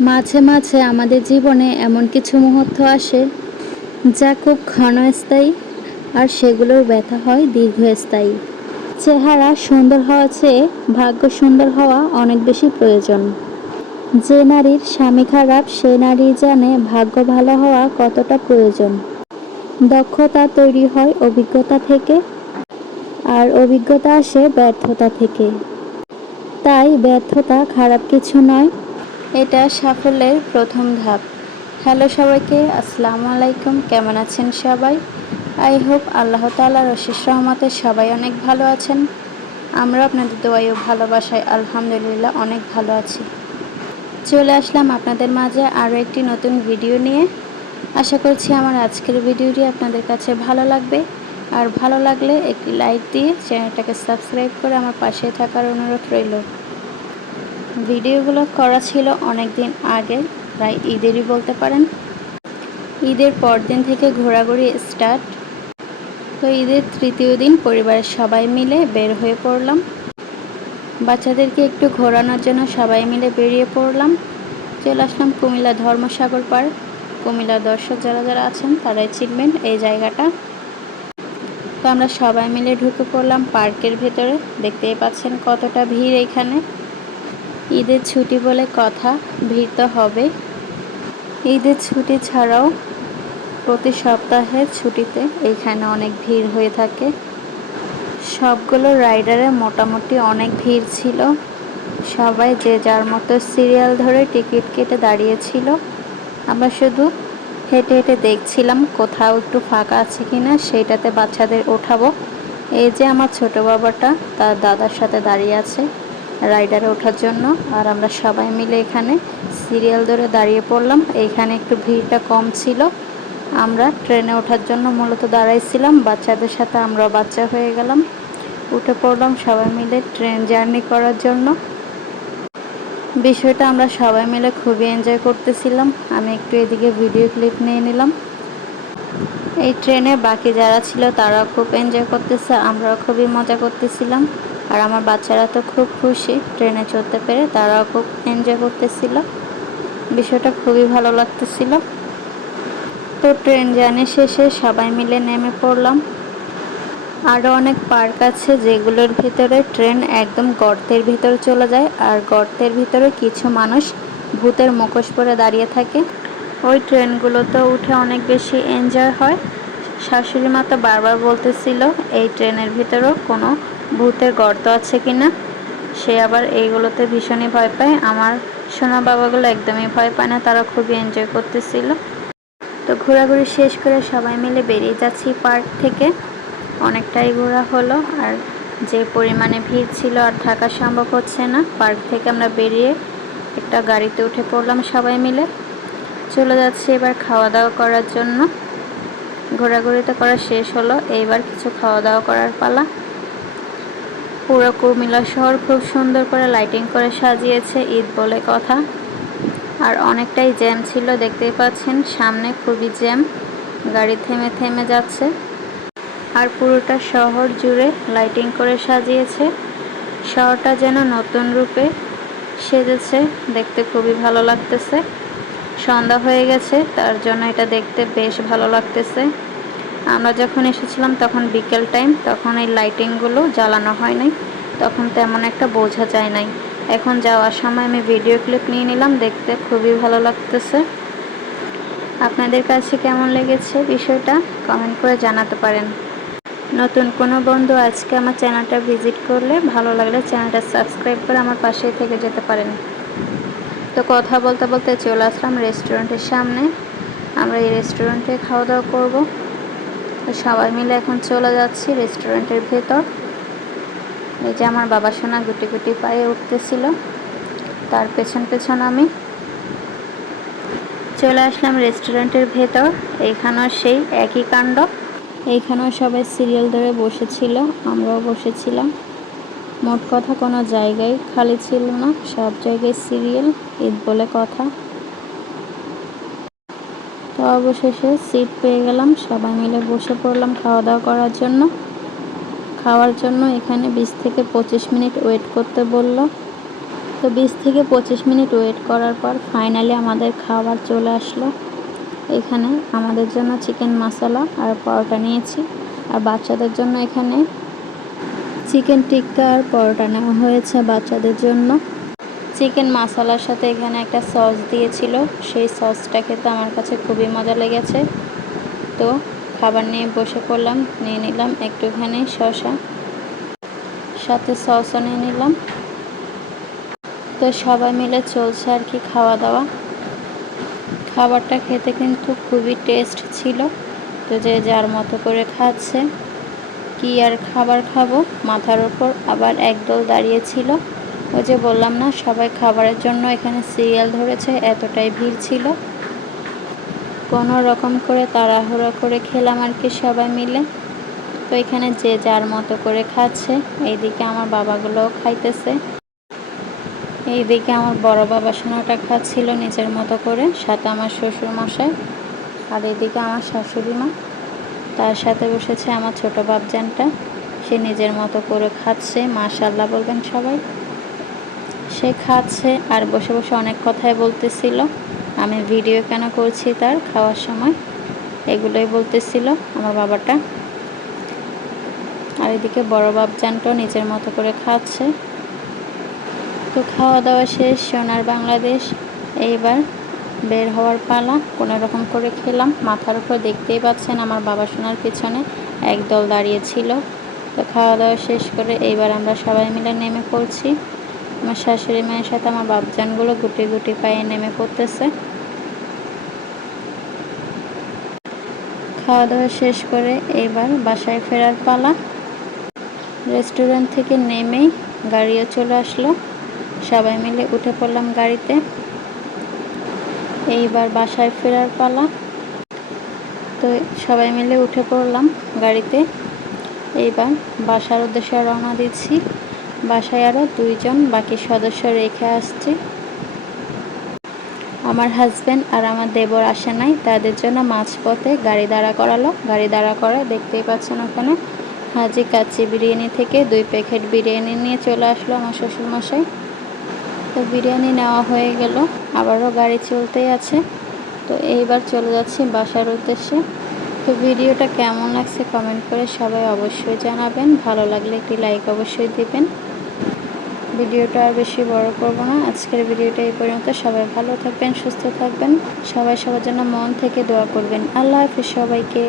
মাঝে মাঝে আমাদের জীবনে এমন কিছু মুহূর্ত আসে যা খুব ক্ষণস্থায়ী আর সেগুলোর ব্যথা হয় দীর্ঘস্থায়ী। চেহারা সুন্দর হওয়া চেয়ে ভাগ্য সুন্দর হওয়া অনেক বেশি প্রয়োজন। যে নারীর স্বামী খারাপ, সে নারী জানে ভাগ্য ভালো হওয়া কতটা প্রয়োজন। দক্ষতা তৈরি হয় অভিজ্ঞতা থেকে আর অভিজ্ঞতা আসে ব্যর্থতা থেকে। তাই ব্যর্থতা খারাপ কিছু নয় এটা সাফল্যের প্রথম ধাপ। হ্যালো সবাইকে, আসসালামু আলাইকুম। কেমন আছেন সবাই? আই হোপ আল্লাহ তালার অশেষ রহমতে সবাই অনেক ভালো আছেন। আমরা আপনাদের দোয়াই ও ভালোবাসায় আলহামদুলিল্লাহ অনেক ভালো আছি। চলে আসলাম আপনাদের মাঝে আরও একটি নতুন ভিডিও নিয়ে। আশা করছি আমার আজকের ভিডিওটি আপনাদের কাছে ভালো লাগবে। আর ভালো লাগলে একটি লাইক দিয়ে চ্যানেলটাকে সাবস্ক্রাইব করে আমার পাশে থাকার অনুরোধ রইল। ভিডিওগুলো করা ছিল অনেক দিন আগে প্রায় ঈদেরই বলতে পারেন। ঈদের পরদিন থেকে ঘোরাঘুরি স্টার্ট। তো ঈদের তৃতীয় দিন পরিবারের সবাই মিলে বের হয়ে পড়লাম। বাচ্চাদেরকে একটু ঘোরানোর জন্য সবাই মিলে বেরিয়ে পড়লাম। চলে আসলাম কুমিল্লা ধর্মসাগর পার্ক কুমিল্লার দর্শক যারা যারা আছেন, তারাই চিনবেন এই জায়গাটা। তো আমরা সবাই মিলে ঢুকে পড়লাম পার্কের ভেতরে। দেখতেই পাচ্ছেন কতটা ভিড় এখানে। ঈদের ছুটি বলে কথা, ভিড় তো হবে। ঈদের ছুটি ছাড়াও প্রতি সপ্তাহের ছুটিতে এখানে অনেক ভিড় হয়ে থাকে। সবগুলো রাইডারে মোটামুটি অনেক ভিড় ছিল। সবাই যে যার মতো সিরিয়াল ধরে টিকিট কেটে দাঁড়িয়েছিল। আমরা শুধু হেঁটে হেঁটে দেখছিলাম কোথাও একটু ফাঁকা আছে কিনা, সেইটাতে বাচ্চাদের ওঠাবো। এই যে আমার ছোট বাবাটা, তার দাদার সাথে দাঁড়িয়ে আছে। রাইডারে ওঠার জন্য। আর আমরা সবাই মিলে এখানে সিরিয়াল ধরে দাঁড়িয়ে পড়লাম। এইখানে একটু ভিড়টা কম ছিল। আমরা ট্রেনে ওঠার জন্য মূলত দাঁড়াইছিলাম। বাচ্চাদের সাথে আমরা বাচ্চা হয়ে গেলাম। উঠে পড়লাম সবাই মিলে ট্রেন জার্নি করার জন্য। বিষয়টা আমরা সবাই মিলে খুবই এনজয় করতেছিলাম। আমি একটু এদিকে ভিডিও ক্লিপ নিয়ে নিলাম। এই ট্রেনে বাকি যারা ছিল তারা খুব এনজয় করতেছে। আমরাও খুবই মজা করতেছিলাম। আর আমার বাচ্চারা তো খুব খুশি, ট্রেনে চড়তে পেরে তারাও খুব এনজয় করতেছিল। বিষয়টা খুবই ভালো লাগতেছিল। তো ট্রেন জার্নি শেষে সবাই মিলে নেমে পড়লাম। আরও অনেক পার্ক আছে যেগুলোর ভিতরে ট্রেন একদম গর্তের ভিতরে চলে যায় আর গর্তের ভিতরে কিছু মানুষ ভূতের মুখোশ পরে দাঁড়িয়ে থাকে। ওই ট্রেনগুলোতে উঠে অনেক বেশি এনজয় হয়। শাশুড়ি মা তো বারবার বলতেছিল, এই ট্রেনের ভিতরেও কোনো ভূতের গর্ত আছে কি না সে আবার এইগুলোতে ভীষণই ভয় পায়। আমার সোনা বাবাগুলো একদমই ভয় পায় না, তারা খুবই এনজয় করতেছিল। তো ঘোরাঘুরি শেষ করে সবাই মিলে বেরিয়ে যাচ্ছি পার্ক থেকে। অনেকটাই ঘোরা হলো, আর যে পরিমাণে ভিড় ছিল আর থাকা সম্ভব হচ্ছে না, পার্ক থেকে আমরা বেরিয়ে একটা গাড়িতে উঠে পড়লাম সবাই মিলে। চলে যাচ্ছি এবার খাওয়া দাওয়া করার জন্য। ঘোরাঘুরিতে করা শেষ হলো, এইবার কিছু খাওয়া দাওয়া করার পালা। পুরো কুমিল্লা শহর খুব সুন্দর করে লাইটিং করে সাজিয়েছে ঈদ বলে কথা। আর অনেকটাই জ্যাম ছিল, দেখতেই পাচ্ছেন, সামনে খুবই জ্যাম গাড়ি থেমে থেমে যাচ্ছে। আর পুরোটা শহর জুড়ে লাইটিং করে সাজিয়েছে। শহরটা যেন নতুন রূপে সেজেছে, দেখতে খুবই ভালো লাগতেছে। সন্ধ্যা হয়ে গেছে, তার জন্য এটা দেখতে বেশ ভালো লাগতেছে। আমরা যখন এসেছিলাম তখন বিকেল টাইম তখন এই লাইটিংগুলো জ্বালানো হয় নাই তখন তেমন একটা বোঝা যায় নাই। এখন যাওয়ার সময় আমি ভিডিও ক্লিপ নিয়ে নিলাম, দেখতে খুবই ভালো লাগতেছে। আপনাদের কাছে কেমন লেগেছে বিষয়টা কমেন্ট করে জানাতে পারেন। নতুন কোনো বন্ধু আজকে আমার চ্যানেলটা ভিজিট করলে ভালো লাগলে চ্যানেলটা সাবস্ক্রাইব করে আমার পাশেই থেকে যেতে পারেন। তো কথা বলতে বলতে চলে আসলাম রেস্টুরেন্টের সামনে। আমরা এই রেস্টুরেন্টে খাওয়া দাওয়া করব। সবাই মিলে এখন চলে যাচ্ছি রেস্টুরেন্টের ভেতর। এই যে আমার বাবা সোনা গুটি গুটি পায়ে উঠতেছিল, তার পেছন পেছন আমি চলে আসলাম রেস্টুরেন্টের ভেতর। এইখানেও সেই একই কাণ্ড। এইখানেও সবাই সিরিয়াল ধরে বসেছিল, আমরাও বসেছিলাম। মোট কথা কোনো জায়গায় খালি ছিল না, সব জায়গায় সিরিয়াল, ঈদ বলে কথা। তো অবশেষে সিট পেয়ে গেলাম। সবাই মিলে বসে পড়লাম খাওয়া দাওয়া করার জন্য। খাওয়ার জন্য এখানে বিশ থেকে পঁচিশ মিনিট ওয়েট করতে বলল। তো বিশ থেকে পঁচিশ মিনিট ওয়েট করার পর ফাইনালি আমাদের খাবার চলে আসলো। এখানে আমাদের জন্য চিকেন মশলা আর পরোটা নিয়েছি। আর বাচ্চাদের জন্য এখানে চিকেন টিক্কা আর পরোটা নেওয়া হয়েছে বাচ্চাদের জন্য। চিকেন মশলার সাথে এখানে একটা সস দিয়েছিল। সেই সসটা খেতে আমার কাছে খুবই মজা লেগেছে। তো খাবার নিয়ে বসে পড়লাম, নিয়ে নিলাম একটুখানি শসা। সাথে সসও নিয়ে নিলাম। তো সবাই মিলে চলছে আর কি খাওয়া দাওয়া খাবারটা খেতে কিন্তু খুবই টেস্ট ছিল। তো যে যার মতো করে খাচ্ছে, কি আর খাবার খাব? মাথার ওপর আবার একদল দাঁড়িয়েছিল ওই যে বললাম না, সবাই খাবারের জন্য এখানে সিরিয়াল ধরেছে, এতটাই ভিড় ছিল। কোনো রকম করে তাড়াহুড়ো করে খেলাম আর কি সবাই মিলে। তো এখানে যে যার মতো করে খাচ্ছে, এইদিকে আমার বাবাগুলোও খাইতেছে। এইদিকে আমার বড় বাবা সোনাটা খাচ্ছিল নিজের মতো করে, সাথে আমার শ্বশুর মশাই আর এইদিকে আমার শাশুড়ি মা। তার সাথে বসেছে আমার ছোট বাপজানটা। সে নিজের মতো করে খাচ্ছে মাশাল্লাহ বলবেন সবাই। সে খাচ্ছে আর বসে বসে অনেক কথাই বলতেছিল। আমি ভিডিও কেন করছি তার খাওয়ার সময়? এগুলোই বলতেছিল আমার বাবাটা। আর এদিকে বড় বাপজানটাও নিজের মতো করে খাচ্ছে। তো খাওয়া দাওয়া শেষ, সোনার বাংলাদেশ। এইবার বের হওয়ার পালা, কোনো রকম করে খেলাম। মাথার উপর দেখতেই পাচ্ছেন আমার বাবা সোনার পিছনে একদল দাঁড়িয়েছিল তো খাওয়া দাওয়া শেষ করে এইবার আমরা সবাই মিলে নেমে পড়ছি। আমার শাশুড়ি মায়ের সাথে আমার বাপজানগুলো গুটি গুটি পায়ে নেমে পড়তেছে। খাওয়া দাওয়া শেষ করে এইবার বাসায় ফেরার পালা। রেস্টুরেন্ট থেকে নেমেই গাড়িও চলে আসলো। সবাই মিলে উঠে পড়লাম গাড়িতে। এইবার বাসায় ফেরার পালা। তো সবাই মিলে উঠে পড়লাম গাড়িতে। এইবার বাসার উদ্দেশ্যে রওনা দিচ্ছি। বাসায় আরও দুইজন বাকি সদস্য রেখে আসছি। আমার হাজব্যান্ড আর আমার দেবর আসে নাই, তাদের জন্য মাঝপথে গাড়ি দাঁড়া করালো। গাড়ি দাঁড়া করে দেখতেই পাচ্ছেন ওখানে হাজি কাচ্চি বিরিয়ানি থেকে দুই প্যাকেট বিরিয়ানি নিয়ে চলে আসলো আমার শ্বশুরমশাই। তো বিরিয়ানি নেওয়া হয়ে গেল, আবারও গাড়ি চলতেই আছে। তো এইবার চলে যাচ্ছি বাসার উদ্দেশ্যে। তো ভিডিওটা কেমন লাগছে কমেন্ট করে সবাই অবশ্যই জানাবেন। ভালো লাগলে একটি লাইক অবশ্যই দিবেন। ভিডিওটা আর বেশি বড় করব না। আজকের ভিডিওটা এই পর্যন্ত। সবাই ভালো থাকবেন, সুস্থ থাকবেন। সবাই সবার জন্য মন থেকে দোয়া করবেন। আল্লাহ হাফিজ সবাইকে।